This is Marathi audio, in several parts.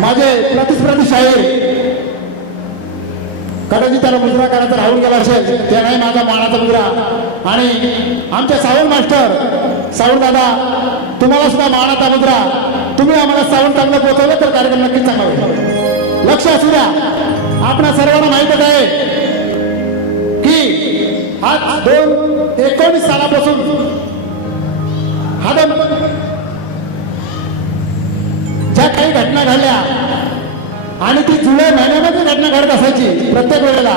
माझे प्रतिस्पर्धी शाहीर. कदाचित त्याला मुजरा करायचा राहून गेला असेल ते नाही माझा मानाचा मुजरा. आणि आमच्या सावंत मास्टर सावंत दादा तुम्हाला सुद्धा मानाचा मुजरा. तुम्ही आम्हाला सावंत चांगलं पोहोचवलं तर कार्यक्रम नक्कीच चांगला होईल. लक्ष असू द्या. आपणा सर्वांना माहितच आहे की आज दोन एकोणीस सालापासून हा आणि ती जुलै महिन्यामध्ये घटना घडत असायची प्रत्येक वेळेला.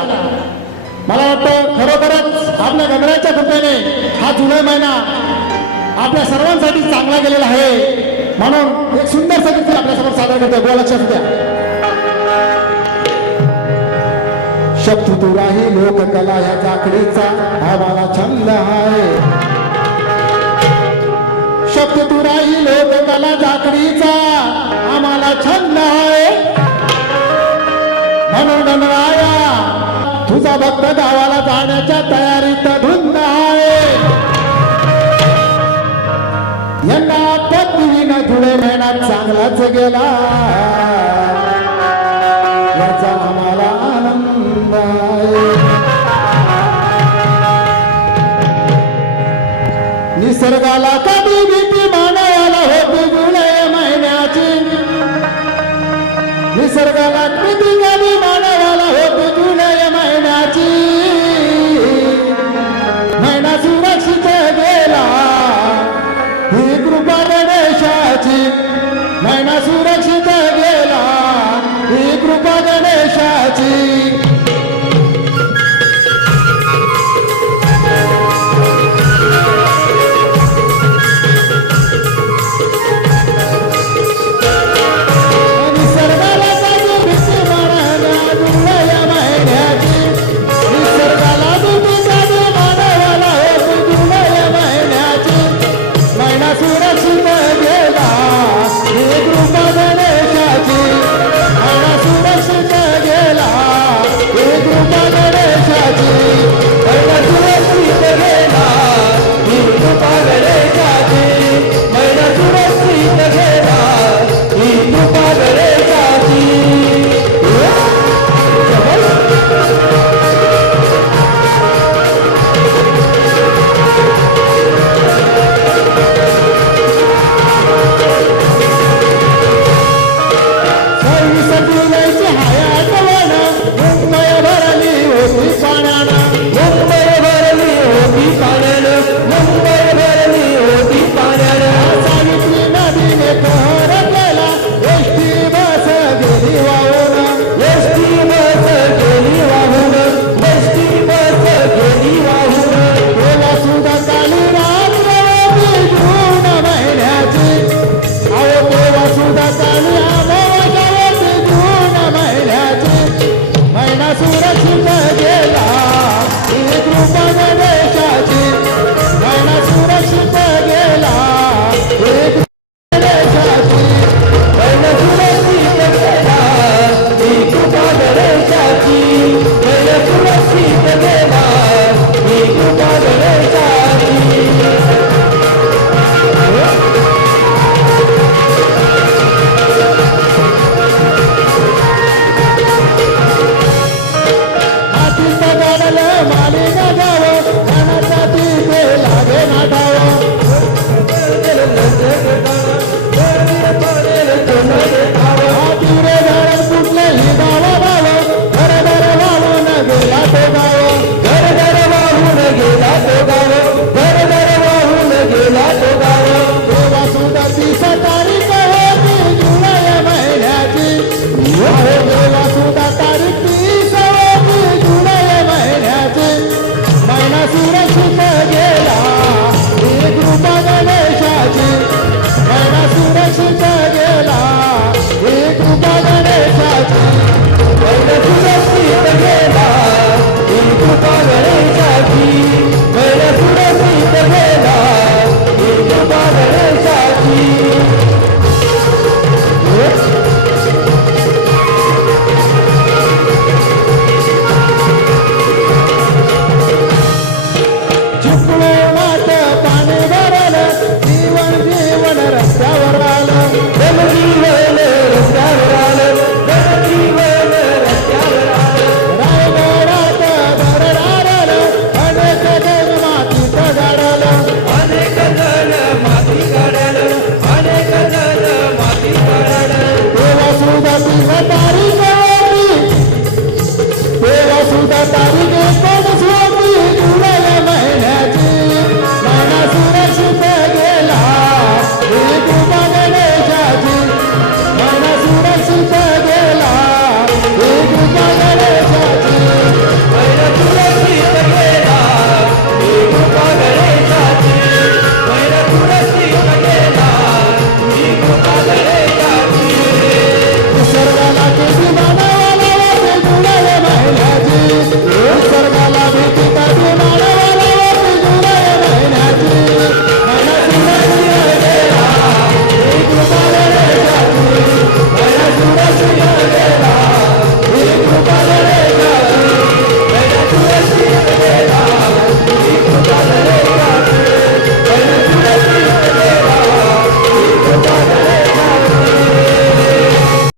मला वाटतं खरोखरच आपल्या गगराच्या कृपेने हा जुलै महिना आपल्या सर्वांसाठी चांगला गेलेला आहे. म्हणून एक सुंदर सगळी आपल्यासमोर सादर करतोय. बोला लक्षात द्या शब्द तुराही लोककला ह्या जाकडीचा आम्हाला छंद आहे. शब्द तुराही लोककला जाकडीचा आम्हाला छंद आहे. तुझा जाण्याच्या तयारीत धुंद आहे. यंदा पत्नीनं जुळे महिन्यात चांगलाच गेला. याचा आम्हाला आनंद आहे. निसर्गाला कधी भीती मानवाला होती जुलै महिन्याची? निसर्गाला कधी कधी मानवाला Almighty. Malika Jawa.